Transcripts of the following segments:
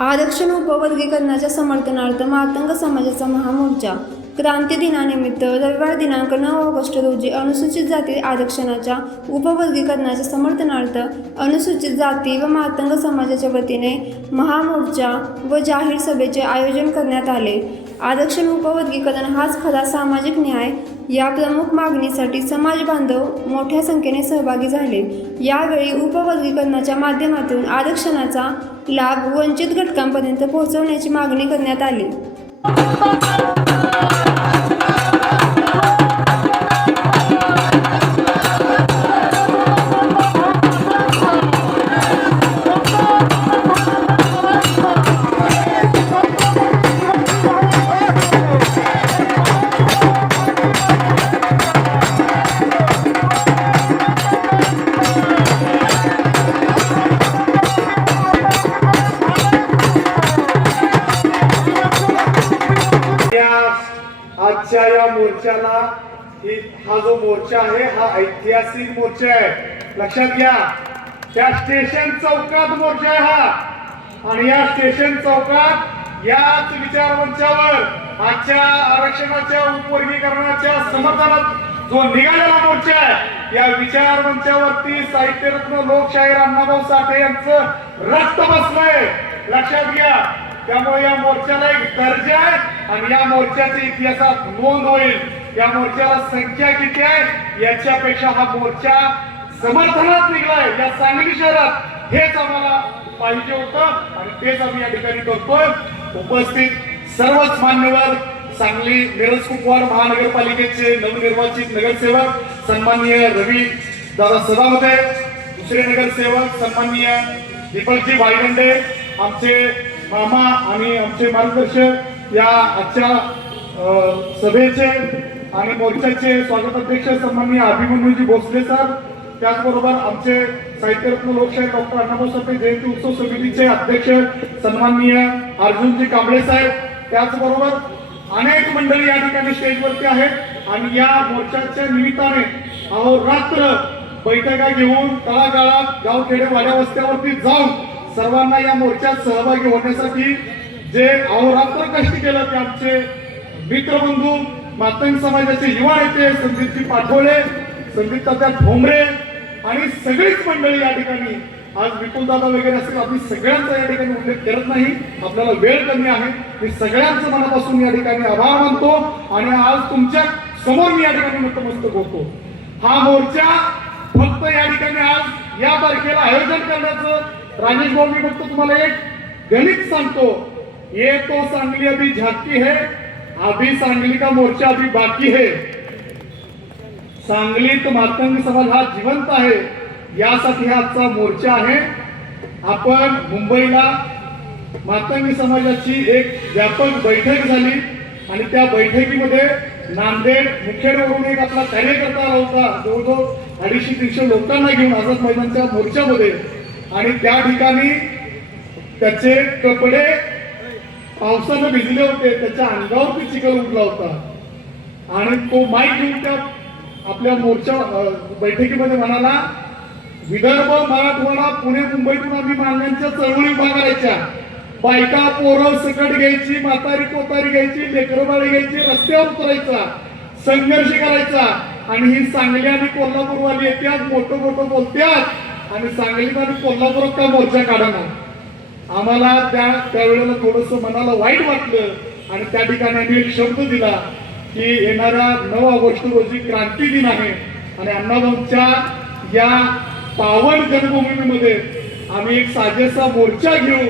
आरक्षण उपवर्गीकरणाच्या समर्थनार्थ मातंग समाजाचा महामोर्चा. क्रांती दिनानिमित्त रविवार दिनांक 9 ऑगस्ट रोजी अनुसूचित जाती आरक्षणाच्या उपवर्गीकरणाच्या समर्थनार्थ अनुसूचित जाती व मातंग समाजाच्या वतीने महामोर्चा व जाहीर सभेचे आयोजन करण्यात आले. आरक्षण उपवर्गीकरण हाच खरा सामाजिक न्याय या प्रमुख मागणीसाठी समाज बांधव मोठ्या संख्येने सहभागी झाले. यावेळी उपवर्गीकरणाच्या माध्यमातून आरक्षणाचा लाभ वंचित घटकांपर्यंत पोहोचवण्याची मागणी करण्यात आली. आजच्या या मोर्चाला हा जो मोर्चा आहे हा ऐतिहासिक मोर्चा आहे. लक्षात घ्या, त्या स्टेशन चौकात मोर्चा आहे हा. आणि या स्टेशन चौकात याच विचारमंचावर आजच्या आरक्षणाच्या उपवर्गीकरणाच्या समर्थनात जो निघालेला मोर्चा आहे, या विचारमंचावरती साहित्यरत्न लोकशाहीर अण्णाभाऊ साठे यांचं रक्त बसलंय. लक्षात घ्या, त्यामुळे या मोर्चाला एक दर्जा आहे आणि या मोर्चाच्या इतिहासात नोंद होईल. या मोर्चाला संख्या किती आहे याच्यापेक्षा हा मोर्चा समर्थनात निघलाय या सांगली शहरात, हेच आम्हाला पाहिजे होतं आणि तेच आम्ही या ठिकाणी करतोय. उपस्थित सर्वच मान्यवर सांगली मिरज कुपवाड महानगरपालिकेचे नवनिर्वाचित नगरसेवक सन्माननीय रवी दादा सदामते, दुसरे नगरसेवक सन्माननीय दीपकजी वायगंडे, आमचे मामा आणि आमचे मार्गदर्शक, या आजच्या सभेचे आणि मोर्चाचे स्वागताध्यक्ष सन्माननीय अभिमन्यूजी भोसले सर, त्याचबरोबर आमचे साहित्यरत्न लोकशाहीर डॉक्टर अण्णाभाऊ साठे जयंती उत्सव समितीचे अध्यक्ष सन्माननीय अर्जुनजी कांबळे साहेब, त्याचबरोबर अनेक मंडळी या ठिकाणी स्टेजवरती आहेत. आणि या मोर्चाच्या निमित्ताने अहोरात्र बैठका घेऊन तळागाळात गावखेडे वाड्या वस्त्यावरती जाऊन सर्वांना या मोर्चात सहभागी होण्यासाठी जे अहोरात्र कष्ट केलं ते आमचे मित्रबंधू मातंग समाजाचे युवा नेते संदीपजी पाठोळे, संदीप तात्या ठोंबरे आणि सगळीच मंडळी या ठिकाणी. आज विपुल दादा वगैरे असेल, आम्ही सगळ्यांचा या ठिकाणी उल्लेख करत नाही, आपल्याला वेळ कमी आहे. मी सगळ्यांचं मनापासून या ठिकाणी आभार मानतो आणि आज तुमच्या समोर मी या ठिकाणी नतमस्तक होतो. हा मोर्चा फक्त या ठिकाणी आज या तारखेला आयोजन करण्याचं राजेश भाऊ, मी फक्त तुम्हाला एक गणित सांगतो, ये तो सांगली अभी झाकी है, अभी सांगली का मोर्चा अभी बाकी है. सांगलीत मातंग समाज हा जिवंत आहे, यासाठी आजचा मोर्चा आहे. आपण मुंबईला मातंग समाजाची एक व्यापक बैठक झाली आणि त्या बैठकीमध्ये नांदेड मुखेडवरून एक आपला कार्यकर्ता आला होता, जवळजवळ 250-300 लोकांना घेऊन आझाद मैदानच्या मोर्चामध्ये. आणि त्या ठिकाणी त्याचे कपडे पावसानं भिजले होते, त्याच्या अंगावरती चिखल उठला होता आणि तो माईक घेऊन त्या आपल्या मोर्चा बैठकीमध्ये म्हणाला, विदर्भ मराठवाडा पुणे मुंबईतून आम्ही मागण्यांच्या चळवळी उभा करायच्या, बायका पोरं सकट घ्यायची, म्हातारी कोतारी घ्यायची, लेकरबाळी घ्यायची, रस्त्यावर उतरायचा, संघर्ष करायचा. आणि ही सांगली आणि कोल्हापूरवाली येत्यात, मोठं मोठं बोलत्यात आणि सांगलीत आणि कोल्हापूरात का मोर्चा काढणार. आम्हाला त्यावेळेला थोडस मनाला वाईट वाटलं आणि त्या ठिकाणी आम्ही एक शब्द दिला की येणाऱ्या 9 ऑगस्ट रोजी क्रांती दिन आहे आणि अण्णाभाऊंच्या या पावन जन्मभूमीमध्ये आम्ही एक साजेसा मोर्चा घेऊ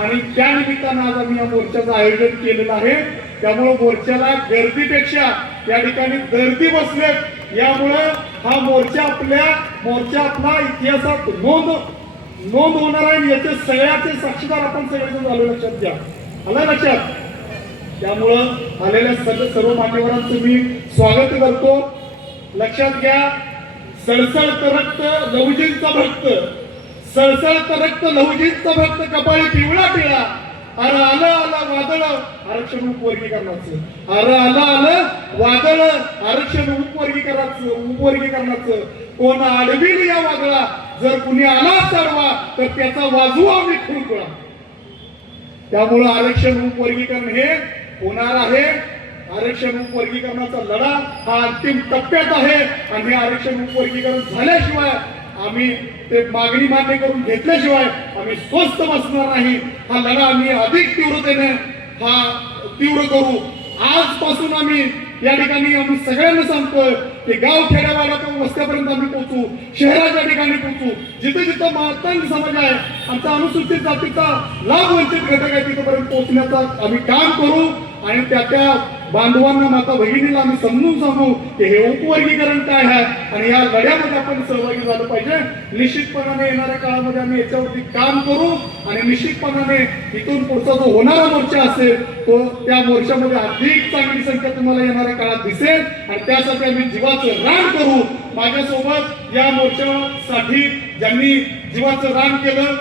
आणि त्या निमित्तानं आज आम्ही या मोर्चाचं आयोजन केलेलं आहे. त्यामुळे मोर्चाला गर्दीपेक्षा या ठिकाणी गर्दी बसलेत, यामुळं हा मोर्चा आपला इतिहासात नोंद होणार आहे. याचे सगळ्याचे साक्षीदार आपण सगळेजण झालो, लक्षात घ्या, आलं लक्षात. त्यामुळं आलेल्या सर्व मान्यवरांचं मी स्वागत करतो. लक्षात घ्या, सळसळत रक्त लहुजींचा भक्त, सळसळत रक्त लहुजींचा भक्त, कपाळी पिवळा पिळा, अरे आलं आलं वादळ आरक्षण उपवर्गीकरणाचं, अरे आलं वादळ आरक्षण उपवर्गीकरणाचं, कोण अडविल या वादळा, जर कुणी आला चढवा तर त्याचा वाजवा आम्ही खुरकुळा. त्यामुळं आरक्षण उपवर्गीकरण हे होणार आहे. आरक्षण उपवर्गीकरणाचा लढा हा अंतिम टप्प्यात आहे आणि हे आरक्षण उपवर्गीकरण झाल्याशिवाय आम्ही ते मागणी मान्य करून घेतल्याशिवाय आम्ही स्वस्थ बसणार नाही. हा लढा आम्ही अधिक तीव्रतेने तीव्र करू. आजपासून आम्ही या ठिकाणी आम्ही सगळ्यांना सांगतोय की गाव खेड्यावाड्यातून वस्त्यापर्यंत आम्ही पोहोचू, शहराच्या ठिकाणी पोहोचू. जिथे जिथं मातंग समाज आहे, आमचा अनुसूचित जातीचा लाभ वंचित घटक आहे, तिथपर्यंत पोहोचण्याचा आम्ही काम करू आणि त्या बांधवांना, माता भगिनीला आम्ही समजून सांगू की हे उपवर्गीकरण काय आहे आणि या लढ्यामध्ये आपण सहभागी झालं पाहिजे. निश्चितपणाने येणाऱ्या काळामध्ये आम्ही याच्यावरती काम करू आणि निश्चितपणाने इथून पुढचा जो होणारा मोर्चा असेल तो त्या मोर्चामध्ये अधिक चांगली संख्या तुम्हाला येणाऱ्या काळात दिसेल आणि त्यासाठी आम्ही जीवाचं रान करू. माझ्यासोबत या मोर्चासाठी ज्यांनी जीवाचं रान केलं,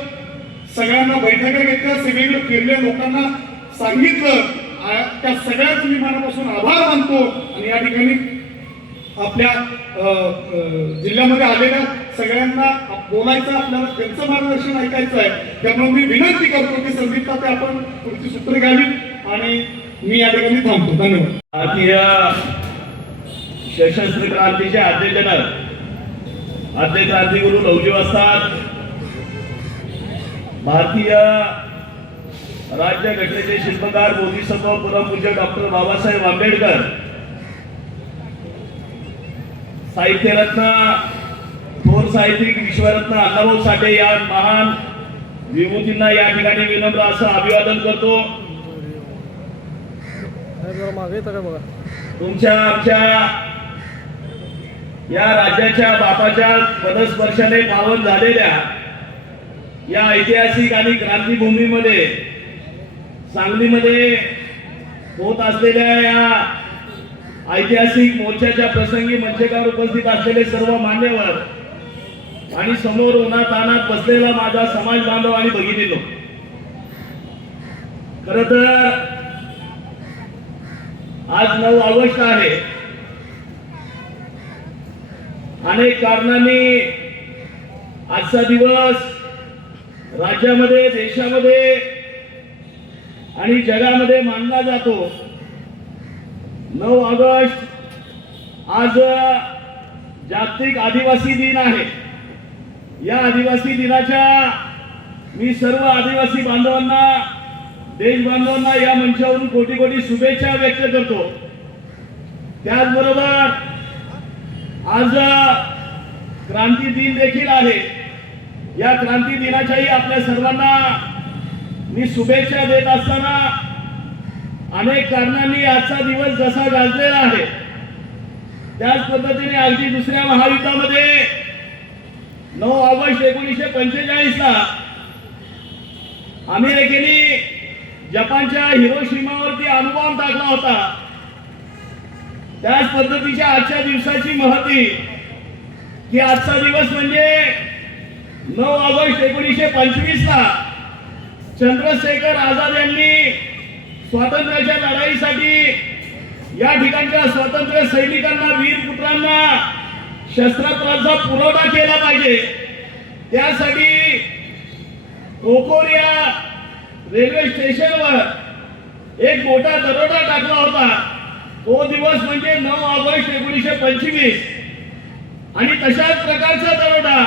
सगळ्यांना बैठका घेतल्या, सगळीकडे फिरल्या, लोकांना सांगितलं, त्या सगळ्याच मी मनापासून आभार मानतो. आणि या ठिकाणी आपल्या जिल्ह्यामध्ये आलेल्या सगळ्यांना बोलायचं, आपल्याला त्यांचं मार्गदर्शन ऐकायचं आहे. त्यामुळे मी विनंती करतो की संदीप तात्या आपण पुढची सूत्र घ्यावी आणि मी या ठिकाणी थांबतो. धन्यवाद. भारतीय सशस्त्र क्रांतीचे आद्यजनक आद्य क्रांतिगुरु लवजी असतात. भारतीय राज्य घटनेचे शिल्पकार बोधिसत्व परमपूज्य डॉक्टर बाबासाहेब आंबेडकर, साहित्यरत्न थोर साहित्यिक विश्वरत्न अण्णाभाऊ साठे या महान विभूतींना या ठिकाणी विनम्र असं अभिवादन करतो. तुमच्या आमच्या या राज्याच्या बापाच्या पदस्पर्शाने पावन झालेल्या या ऐतिहासिक आणि क्रांतीभूमीमध्ये सांगलीमध्ये होत असलेल्या या ऐतिहासिक मोर्चाच्या प्रसंगी मंचेवर उपस्थित असलेले सर्व मान्यवर आणि समोर उन्हातानात बसलेला माझा समाज बांधव आणि भगिनीनो, खर तर आज 9 ऑगस्ट आहे. अनेक कारणांनी आजचा दिवस राज्यामध्ये, देशामध्ये आणि जगामध्ये मानला जातो. 9 ऑगस्ट आज जागतिक आदिवासी दिन आहे. या आदिवासी दिनाच्या मी सर्व आदिवासी बांधवांना, देश बांधवांना या मंचावरून कोटी कोटी शुभेच्छा व्यक्त करतो. त्याचबरोबर आज क्रांती दिन देखील आहे. या क्रांती दिनाच्याही आपल्या सर्वांना मी शुभेच्छा देत असताना अनेक कारणांनी आजचा दिवस जसा गाजलेला आहे त्याच पद्धतीने अगदी दुसऱ्या महायुद्धामध्ये 9 ऑगस्ट 1945 ला अमेरिकेने जपानच्या हिरोशिमावरती अणुबॉम्ब टाकला होता. त्याच पद्धतीच्या आजच्या दिवसाची महती की आजचा दिवस म्हणजे 9 ऑगस्ट 1925 ला चंद्रशेखर आझाद यांनी स्वातंत्र्याच्या लढाईसाठी या ठिकाणच्या स्वातंत्र्य सैनिकांना, वीरपुत्रांना शस्त्रास्त्रांचा पुरवठा केला पाहिजे. त्यासाठी कोकोरिया रेल्वे स्टेशनवर एक मोठा दरोडा टाकला होता. तो दिवस म्हणजे 9 ऑगस्ट 1925. आणि तशाच प्रकारचा दरोडा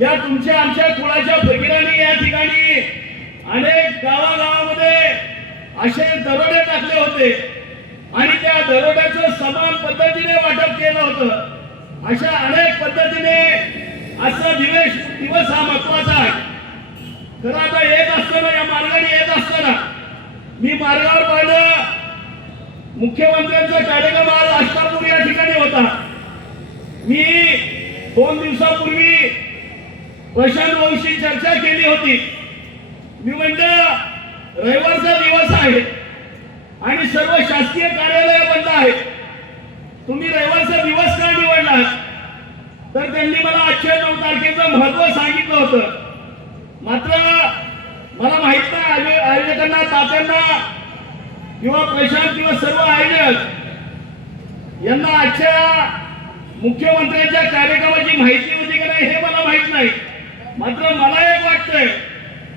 या तुमच्या आमच्या कुळाच्या फकीरांनी या ठिकाणी अनेक गावागावामध्ये असे दरोडे टाकले होते आणि त्या दरोड्याचं समान पद्धतीने वाटप केलं होतं. अशा अनेक पद्धतीने आजचा दिवस हा महत्वाचा आहे. खरं आता येत असताना, या मार्गाने येत असताना मी मार्गावर पाहिलं, मुख्यमंत्र्यांचा कार्यक्रम आज अष्टापूर या ठिकाणी होता. मी 2 दिवसापूर्वी प्रशांत भाऊशी चर्चा केली होती. मी म्हटलं रविवारचा दिवस आहे आणि सर्व शासकीय कार्यालय बंद आहेत, तुम्ही रविवारचा दिवस का निवडला? तर त्यांनी मला आजच्या 9 तारखेचं महत्व सांगितलं होतं. मात्र मला माहित नाही आयोजकांना, तात्यांना किंवा प्रशांत किंवा सर्व आयोजक यांना आजच्या मुख्यमंत्र्यांच्या कार्यक्रमाची माहिती होती का नाही हे मला माहित नाही. मात्र मला एक वाटतंय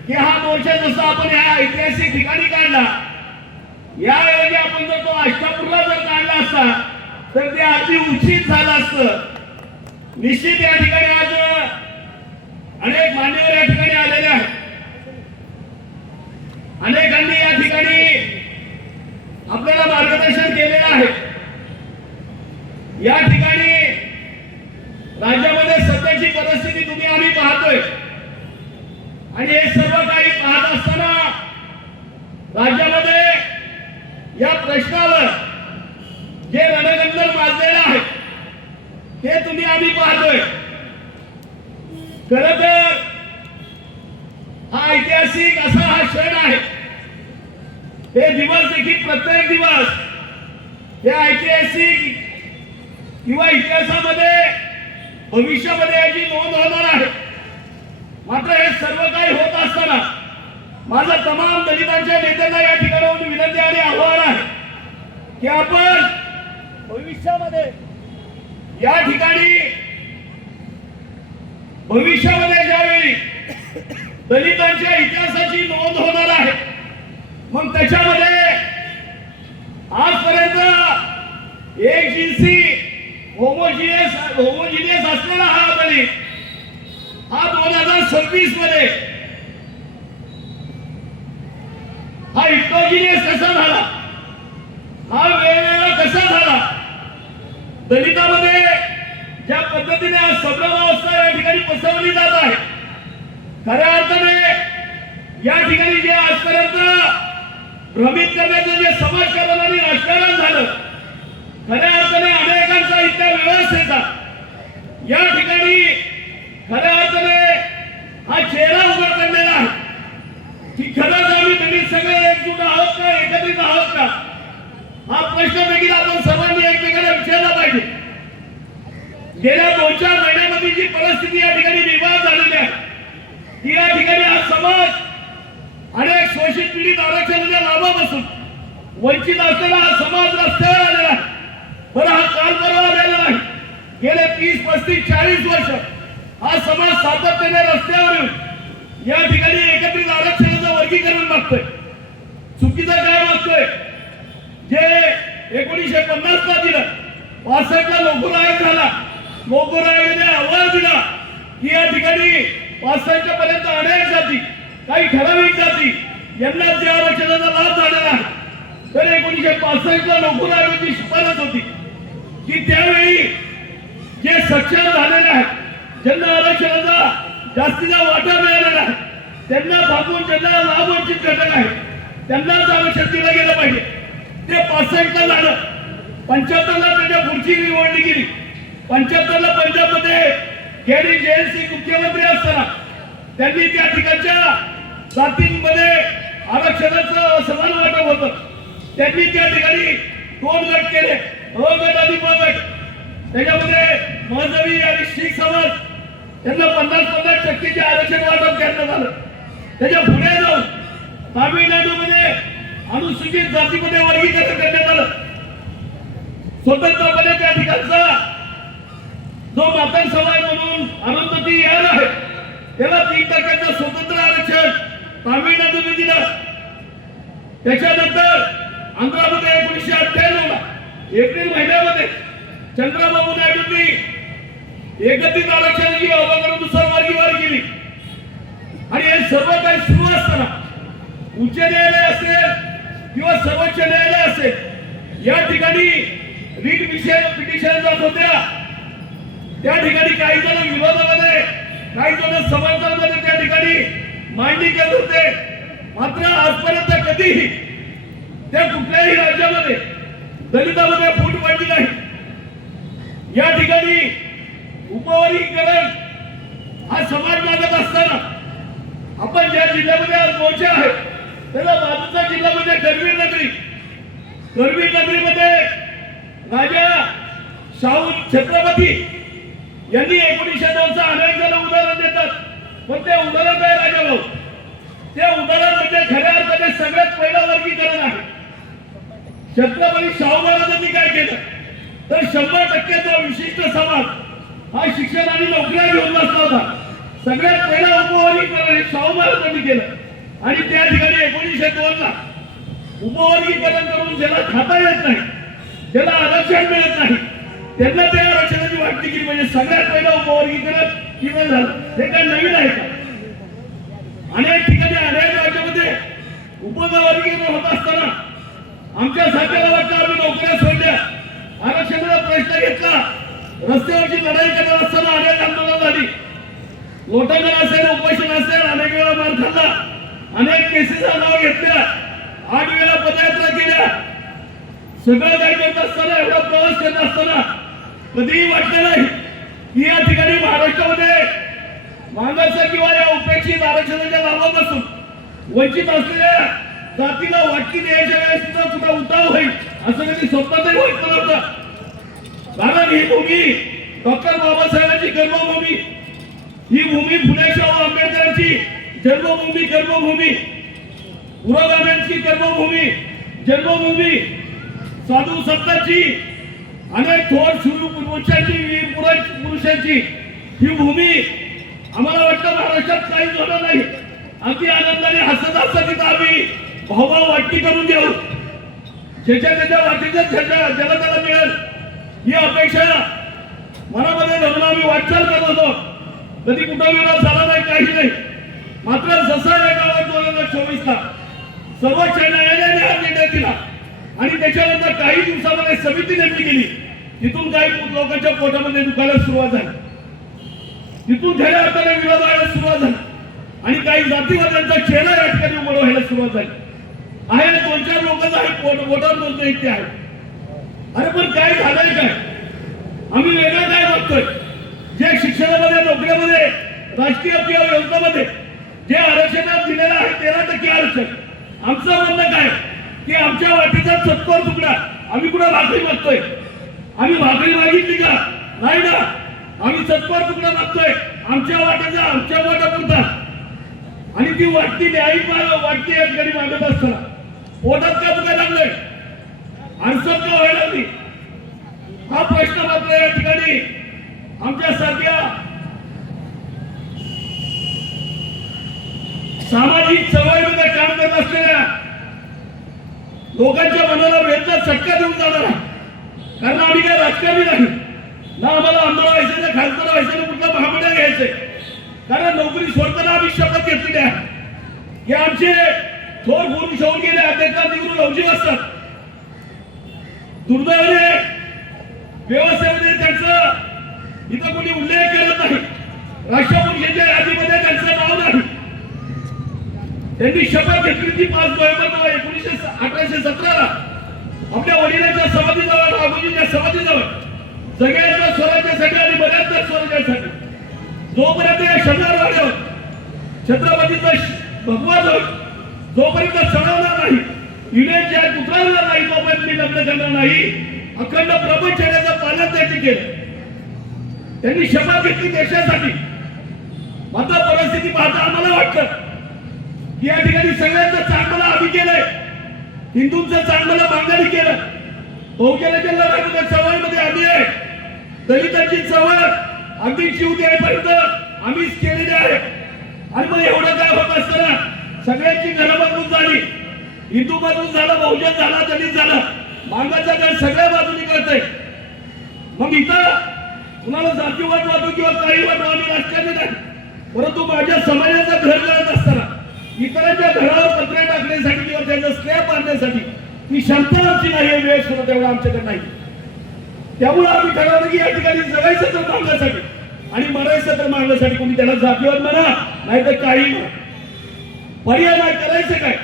की हा मोर्चा जसा आपण या ऐतिहासिक ठिकाणी काढला, याऐवजी आपण जर तो अष्टापूरला जर काढला असता तर ते अगदी उचित झालं असतं। निश्चित या ठिकाणी आज अनेक मान्यवर या ठिकाणी आलेले आहेत, अनेकांनी या ठिकाणी आपल्याला मार्गदर्शन केलेलं आहे। या ठिकाणी राज्यामध्ये सध्याची परिस्थिती तुम्ही आम्ही पाहतोय आणि हे सर्व काही पाहत असताना राज्यामध्ये या प्रश्नावर जे रणगंधर माजलेलं आहे ते तुम्ही आम्ही पाहतोय। खरं तर हा ऐतिहासिक असा हा क्षण आहे, हे दिवस देखील प्रत्येक दिवस या ऐतिहासिक किंवा इतिहासामध्ये भविष्यामध्ये याची नोंद होणार आहे। मात्र हे सर्व काही होत असताना माझं तमाम दलितांच्या नेत्यांना या ठिकाणाहून विनंती आणि आव्हान आहे की आपण भविष्यामध्ये या ठिकाणी भविष्यामध्ये ज्यावेळी दलितांच्या इतिहासाची नोंद होणार आहे, मग त्याच्यामध्ये आजपर्यंत एक जिन्सी होमोजिनियस असलेला हा दलित हा 2026 मध्ये हा हिट्रोजिनियस कसा झाला, हा वेगवेगळा कसा झाला, दलितामध्ये ज्या पद्धतीने आज संभ्रमावस्था या ठिकाणी पसरवली जात आहे, खऱ्या अर्थाने या ठिकाणी जे आजपर्यंत भ्रमित करण्याचं जे समाजकारण आणि राजकारण झालं, खऱ्या अर्थाने अनेकांचा इतक्या व्यवस्थेचा या ठिकाणी खऱ्या अर्थाने हा चेहरा उघड करलेला आहे की खरंच आम्ही दलित सगळे एकजूट आहोत का, एकत्रित आहोत का, हा प्रश्न देखील आपण सर्वांनी एकमेकांना विचारला पाहिजे। गेल्या 2-4 महिन्यामध्ये जी परिस्थिती या ठिकाणी निर्माण झालेली आहे, ती या ठिकाणी हा समाज अनेक शोषित पीडित आरक्षणाच्या लाभापासून वंचित असलेला हा समाज रस्त्यावर आलेला आहे। बरं, हा काल परवा आलेला नाही, गेले 30, 35, 40 वर्ष हा समाज सातत्याने रस्त्यावर येऊन या ठिकाणी एकत्रित आरक्षणाचं वर्गीकरण मागतोय। चुकीचं काय मागतोय? जे 1950 ला दिलं, 65 ला लोकशाही आयोग झाला, लोकशाही आयोगाने अहवाल दिला की या ठिकाणी 65 पर्यंत अनेक जाती, काही ठराविक जाती यांना जे आरक्षणाचा लाभ झालेला आहे। तर 1965 ला लोकशाही आयोगाची शिफारस होती की त्यावेळी जे सक्षम झालेले आहेत, ज्यांना आरक्षणाचा जास्तीचा वाटा मिळालेला आहे, त्यांना थांबवून ज्यांना लाभ वंचित घटक आहे त्यांनाच आरक्षण दिलं गेलं पाहिजे। ते 65 ला झालं, 75 ला त्याच्या पुढची निवडणी केली, 75 ला पंजाबमध्ये गेली जेएनसी मुख्यमंत्री असताना त्यांनी त्या ठिकाणच्या जातींमध्ये आरक्षणाचं समान वाटप होतं, त्यांनी त्या ठिकाणी 2 गट केले, अ गट आणि ब गट। त्याच्यामध्ये मजहबी आणि शीख समाज त्यांना 50-50% आरक्षण वाटप करण्यात आलं। त्याच्या पुढे जाऊन तामिळनाडूमध्ये अनुसूचित जातीमध्ये वर्गीकरण करण्यात आलं। स्वतंत्रपणे त्या ठिकाणचा जो मातंग समाज म्हणून अरुंधती यार आहे त्याला 3% स्वतंत्र आरक्षण तामिळनाडूने दिलं। त्याच्यानंतर आंध्रामध्ये 1998 ला एप्रिल महिन्यामध्ये चंद्रबाबू नायडूंनी एकत्रित आरक्षणाची अवकारानुसार वर्गीवारी केली। आणि हे सर्व काही सुरू असताना उच्च न्यायालय असेल किंवा सर्वोच्च न्यायालय असेल, या ठिकाणी रीट पिटिशन जात होत्या। त्या ठिकाणी काही जण विरोधामध्ये, काही जण समर्थनामध्ये त्या ठिकाणी मांडणी करत होते। मात्र आजपर्यंत कधीही त्या कुठल्याही राज्यामध्ये दलितांमध्ये फूट पडली नाही। या ठिकाणी उपवर्गीकरण हा समाज मागत असताना आपण ज्या जिल्ह्यामध्ये आज मोर्चा आहे त्याला बाजूच्या जिल्ह्यामध्ये गरवी नगरीमध्ये राजा शाहू छत्रपती यांनी 1909चं अनेक जण उदाहरण देतात, पण ते उदाहरण काय राजा भाऊ? ते उदाहरण म्हणजे खऱ्या अर्थाने सगळ्यात पहिलं वर्गीकरण आहे। छत्रपती शाहू महाराजांनी काय केलं तर 100% जो विशिष्ट समाज हा शिक्षण आणि नोकऱ्या घेऊन बसला होता, सगळ्यात पहिला उपवर्गीकरण शाहू महाराजांनी केलं। आणि त्या ठिकाणी 1902 ला उपवर्गीकरण करून ज्याला खाता येत नाही, ज्याला आरक्षण मिळत नाही, त्यांना त्या आरक्षणाची वाटणी केली. म्हणजे सगळ्यात पहिलं उपवर्गीकरण केलं झालं. हे काय नवीन आहे का? अनेक ठिकाणी अनेक राज्यामध्ये उपवर्गीकरण होत असताना आमच्या साथीला वाटतं आम्ही नोकऱ्या सोडल्या, आरक्षणाचा प्रश्न घेतला, रस्त्यावरची लढाई करत असताना अनेक आंदोलन झाली, लोटांगण असेल, उपोषण असेल, अनेक वेळा मार खाल्ला, अनेक केसेसचा नाव घेतल्या, 8 वेळा पदयात्रा केल्या. सगळं काही करत असताना, एवढा प्रवास करत असताना कधीही वाटलं नाही की या ठिकाणी महाराष्ट्रामध्ये मागास किंवा या उपेक्षित आरक्षणाच्या लाभापासून वंचित असलेल्या जातीला वाटणी द्यायच्या वेळेस सुद्धा कुठं उताव होईल असं कधी स्वप्नातही वाटलं नव्हतं. कारण ही भूमी डॉक्टर बाबासाहेबांची कर्मभूमी, ही भूमी फुले शाहू आंबेडकरांची जन्मभूमी, कर्मभूमी, पुरोगाम्यांची कर्मभूमी, जन्मभूमी, साधू संतांची, अनेक थोर शूर पुरुषांची, वीर पुरुषांची ही भूमी. आम्हाला वाटतं महाराष्ट्रात काहीच होणार नाही. अगदी आनंदाने हसत हसत तिथं आम्ही भावभाव वाटणी करून देऊ. ज्याच्या त्याच्या वाटेच्या ज्याला त्याला मिळेल ही अपेक्षा मनामध्ये धरून आम्ही वाटचाल करत होतो. कधी कुठं विरोध झाला नाही, काही नाही. मात्र जसा या गावात 2024 ला सर्वोच्च न्यायालयाने हा निर्णय दिला आणि त्याच्यानंतर काही दिवसामध्ये समिती नेमली गेली, तिथून काही लोकांच्या पोटामध्ये दुखायला सुरुवात झाली, तिथून खऱ्या अर्थाने विरोध व्हायला सुरुवात झाली आणि काही जातीवाद्यांचा चेहरा या ठिकाणी उघड व्हायला सुरुवात झाली. आहे 2-4 लोकच आहे पोटावर बोलतो इतके आहे. अरे पण काय झालंय काय? आम्ही वेगळं काय बघतोय? जे शिक्षणामध्ये, नोकरीमध्ये, राजकीय किंवा व्यवस्थेमध्ये जे आरक्षणात दिलेलं आहे 13% आरक्षण, आमचं म्हणणं काय की आमच्या वाटेचा चतकोर तुकडा, आम्ही कुठं भाकरी मागतोय? आम्ही भाकरी मागितली का? नाही ना. आम्ही चतकोर तुकडा मागतोय आमच्या वाटेचा, आमच्या वाटापुरता. आणि ती वाटणी न्यायी वाटणी या ठिकाणी मागत असताना पोटात का दुखायला लागलंय, अडचण का व्हायला लागली, हा प्रश्न मात्र या ठिकाणी आमच्या सारख्या सामाजिक चळवळीमध्ये काम करत असलेल्या लोकांच्या मनाला वेदना चटका देऊन जाणार आहे. कारण आम्ही काय राजकारणी नाही ना, आम्हाला आमदार व्हायचं ना, खासदार व्हायचं ना, कुठला महामंडळ घ्यायचंय. कारण नोकरी सोडताना आम्ही शपथ घेतलेली आहे की आमचे थोर पुरुष होऊन गेले अध्यक्ष निवडून लवचिक असतात. दुर्दैवाने व्यवस्थेमध्ये त्यांचं इथं कोणी उल्लेख करत नाही. राष्ट्रपुरुषांच्या यादीमध्ये त्यांचं नाव नाही. त्यांनी शपथ घेतली ती 5 नोव्हेंबर 1817 ला आपल्या वडिलांच्या समाधीजवळ, राघोजीच्या समाधीजवळ, सगळ्यांच्या स्वराज्यासाठी आणि बऱ्याचशा स्वराज्यासाठी. जोपर्यंत या शनिवारवाड्यावर छत्रपतीचा भगवा ध्वज जोपर्यंत चढवला नाही, युनियनच्या उतरवला नाही, तोपर्यंत मी लग्न करणार नाही. अखंड प्रपंचाचं पालन त्यांनी केलं. त्यांनी शपथ घेतली देशासाठी. मात्र परिस्थिती पाहता आम्हाला वाटतं की या ठिकाणी सगळ्यांचं चांगलं आम्ही केलंय, हिंदूंचं चांगलं मांगारी केलं, बहुजनाच्या लढाईमध्ये चळवळीमध्ये आम्ही आहे, दलितांची चळवळ अगदी जीव द्यायपर्यंत आम्हीच केलेली आहे. आणि मग एवढं काय होत असताना सगळ्यांची घरं बदलून झाली, हिंदू बदलून झाला, बहुजन झाला, दलित झाला, मागाचा घर सगळ्या बाजूनी करतंय. मग इथं कुणाला जातीवाद वाटू किंवा काही वाटू, आम्ही राजकारणी नाही, परंतु माझ्या समाजाचं घर करत असताना इतरांच्या घरावर पत्रे टाकण्यासाठी किंवा त्यांचा स्लॅब बांधण्यासाठी ही क्षमता आमची नाही, वेळ सुद्धा तेवढा आमच्याकडे नाही. त्यामुळे आम्ही ठरवलं की या ठिकाणी जगायचं तर मागण्यासाठी आणि मरायचं तर मागण्यासाठी. कोणी त्याला जातीवाद म्हणा, नाही तर काही म्हणा, पर्याय नाही. करायचं काय?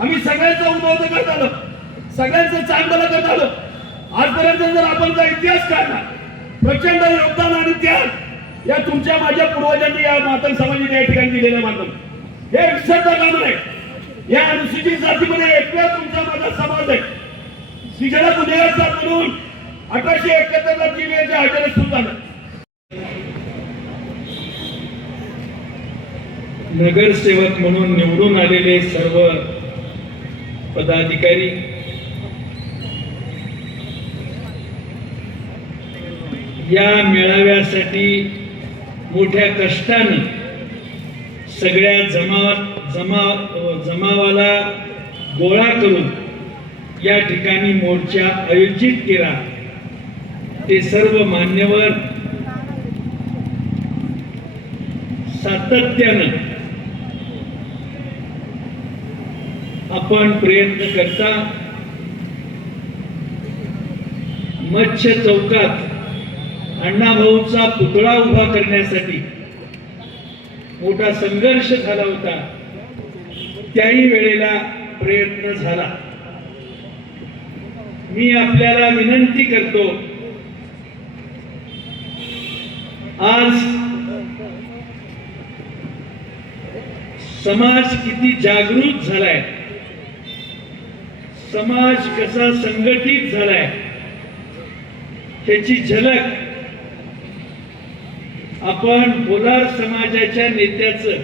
आम्ही सगळ्यांचं उन्नत करत आलो, सगळ्यांचं चांगलं करत आलो. आजपर्यंत जर आपण का इतिहास काढला, प्रचंड योगदान आणि त्याग या तुमच्या माझ्या पूर्वजांनी या मातंग समाजाने या ठिकाणी दिलेलं मानलं. हे विसरता कामा नये. या अनुसूचित जातीमध्ये एकटा तुमचा माझा समाज आहे की ज्याला गुन्हेगार जात म्हणून 1871 ला जिल्ह्याच्या हजेरी सुरू झालं. नगरसेवक म्हणून निवडून आलेले सर्व पदाधिकारी, या मेळाव्यासाठी मोठ्या कष्टाने सगळ्या जमात जमावाला गोळा करून या ठिकाणी मोर्चा आयोजित केला ते सर्व मान्यवर सातत्यानं आपण प्रयत्न करता मत्स्य चौकात अण्णाभाऊचा पुतळा उभा करण्यासाठी मोठा संघर्ष झाला होता. त्याही वेळेला प्रयत्न झाला. मी आपल्याला विनंती करतो, आज समाज किती जागृत झालाय, समाज कसा संघटित झालाय त्याची झलक आपण भोलार समाजाच्या नेत्याचं,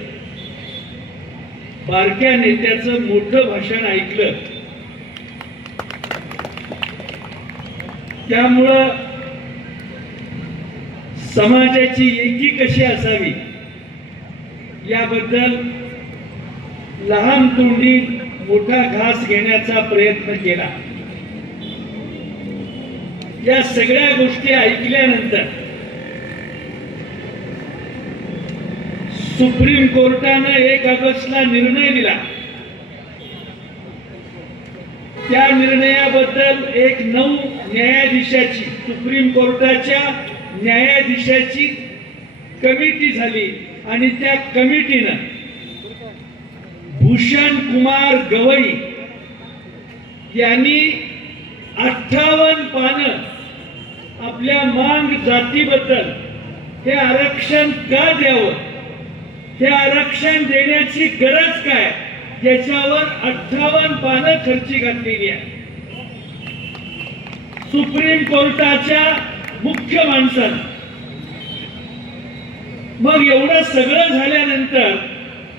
बारक्या नेत्याचं मोठं भाषण ऐकलं. त्यामुळं समाजाची एकी कशी असावी याबद्दल लहान तोंडी मोठा घास घेण्याचा प्रयत्न केला. या सगळ्या गोष्टी ऐकल्यानंतर सुप्रीम कोर्टानं 1 ऑगस्टला निर्णय दिला. त्या निर्णयाबद्दल एक 9 न्यायाधीशाची, सुप्रीम कोर्टाच्या न्यायाधीशाची कमिटी झाली आणि त्या कमिटीनं भूषण कुमार गवई यांनी 58 पानं आपल्या मांग जातीबद्दल हे आरक्षण का द्यावं, हे आरक्षण देण्याची गरज काय याच्यावर 58 पानं खर्ची घातलेली आहे. सुप्रीम कोर्टाच्या मुख्य माणसानं. मग एवढं सगळं झाल्यानंतर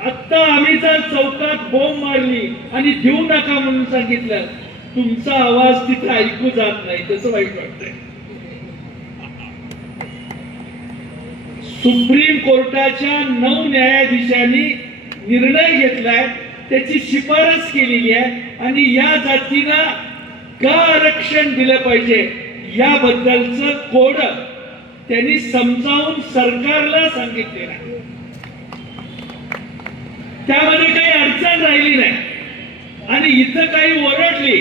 आता आम्ही जर चौकात बोंब मारली आणि देऊ नका म्हणून सांगितलं, तुमचा आवाज तिथे ऐकू जात नाही, त्याचं वाईट वाटतंय. सुप्रीम कोर्टाच्या 9 न्यायाधीशांनी निर्णय घेतलाय, त्याची शिफारस केलेली आहे आणि या जातीला का आरक्षण दिलं पाहिजे याबद्दलचं कोड त्यांनी समजावून सरकारला सांगितलेलं आहे. त्यामध्ये काही अडचण राहिली नाही आणि इथं काही ओरडली,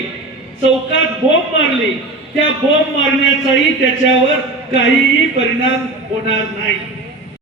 चौकात बोंब मारली, त्या बोंब मारण्याचाही त्याच्यावर काहीही परिणाम होणार नाही.